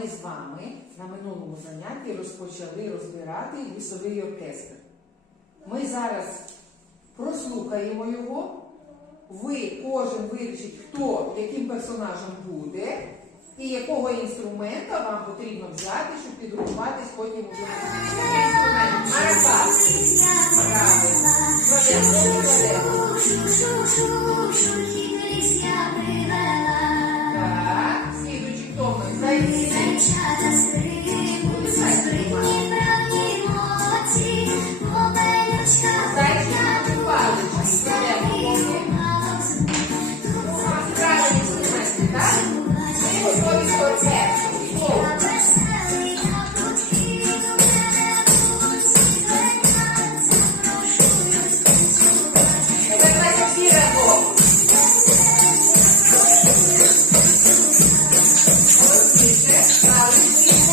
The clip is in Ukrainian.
Ми з вами на минулому занятті розпочали розбирати лісовий оркестр. Ми зараз прослухаємо його. Ви кожен вирішить, хто яким персонажем буде і якого інструмента вам потрібно взяти, щоб підготуватись потім уже на інструмент. Маракас. Так, слідуючий хто в нас? Зайці. Thank you.